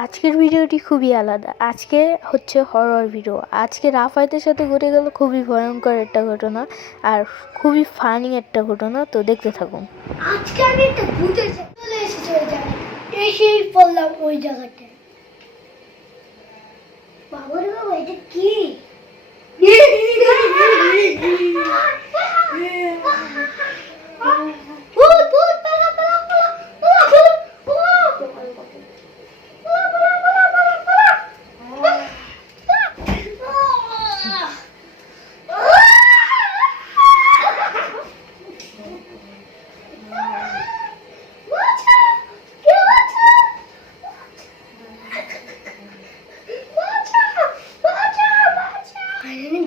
আজকের ভিডিওটি খুবই আলাদা। আজকে হচ্ছে হরর ভিডিও। আজকে রাফায়েতের সাথে ঘটে গেল খুবই ভয়ঙ্কর একটা ঘটনা আর খুবই ফানি একটা ঘটনা। তো দেখতে থাকুন। আজকে আমি একটা ভূতের চলে এসেছি ওই জায়গায়, এসেই পড়লাম ওই জায়গাতে। বাবার বাবা এটা কি? ভূত ভূত পালা পালা পালা পালা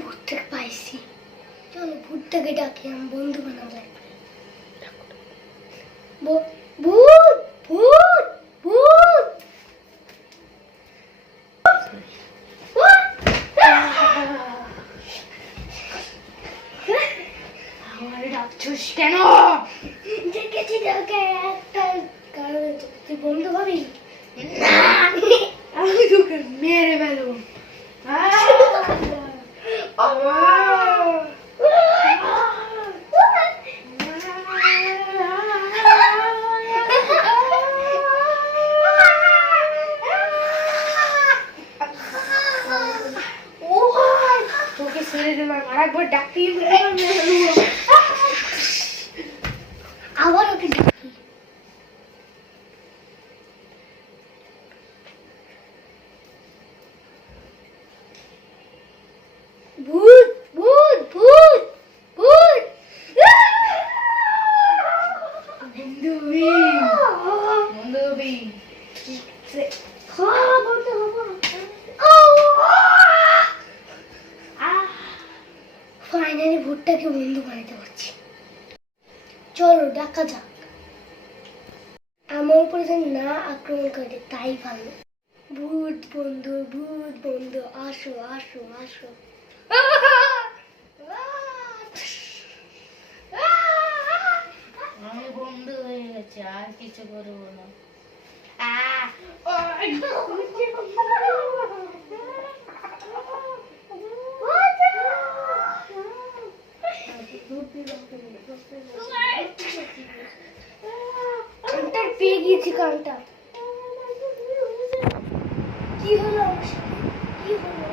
ভূতটাকে পাইছি। চলো ভূতটাকে ডাকি, আমি বন্ধু বানাবো। ভূত ভূত ভূত আমার ডাকছিস কেন? দেখেছি তোকে একটা কারণে, তুই বন্ধু হবি না, আমি তোকে মেরে ফেলবো। তোকে ছেড়ে দিলাম, আর একবার ডাকতে আবার ওকে ডাকি। ভূত ভূত ভূত ভূত বন্ধু ফাইনালি ভূতটাকে বন্ধু বানাতে পারছি। চলো ডাকা যাক। আমার উপরে যেন না আক্রমণ করে তাই ভালো। ভূত বন্ধু আসো আসো আসো। আমি বন্ধু হয়ে গেছি, আর কিছু করবো না। কানটা পেয়ে গিয়েছি, কানটা। কি হলো আমার সাথে? কি হলো?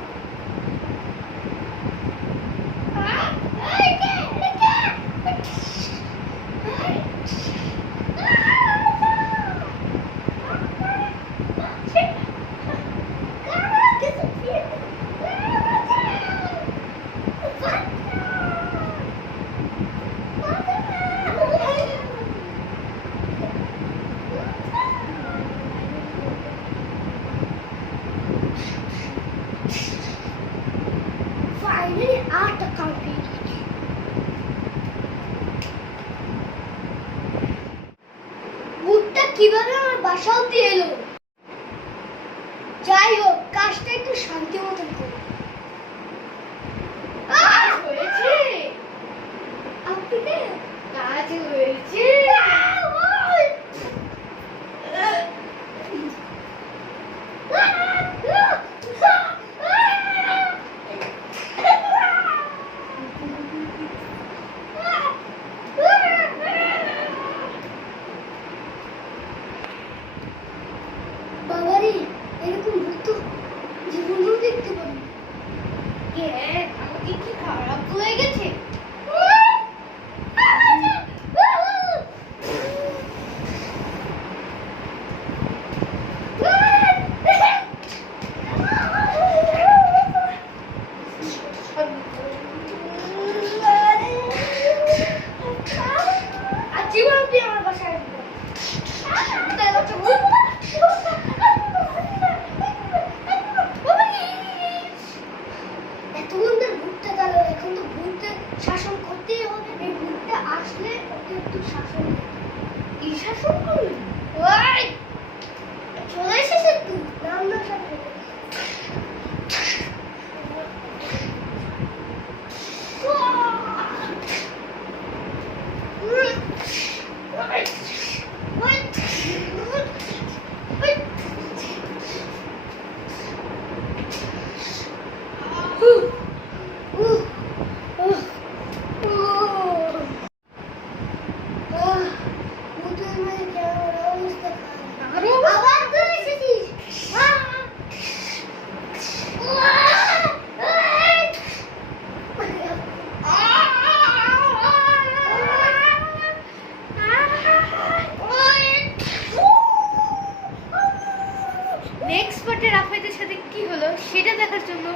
নেক্সট পার্টে রাফায়েতের সাথে কি হলো সেটা দেখার জন্য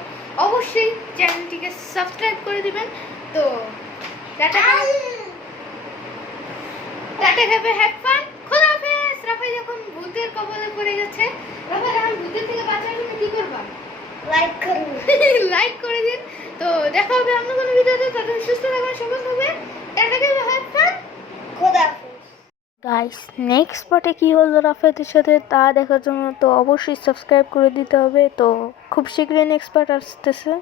অবশ্যই চ্যানেলটিকে সাবস্ক্রাইব করে দিবেন। তো টাটা টাটা খাবে, হ্যাভ ফান, খোদা হাফেজ। রাফায়েত এখন ভূতের কবলে পড়ে গেছে। রাফায়েত এখন ভূতের থেকে বাঁচার জন্য কি করবা? লাইক করুন। লাইক করে দিন। তো দেখা হবে অন্য কোনো ভিডিওতে। ততদিন সুস্থ থাকবেন, সবুজ থাকবেন। টাটা খাবে, হ্যাভ ফান, খোদা হাফেজ। গাইস নেক্সট পার্টে কী হলো রাফায়েতের সাথে তা দেখার জন্য তো অবশ্যই সাবস্ক্রাইব করে দিতে হবে। তো খুব শীঘ্রই নেক্সট পার্ট আসতেছে।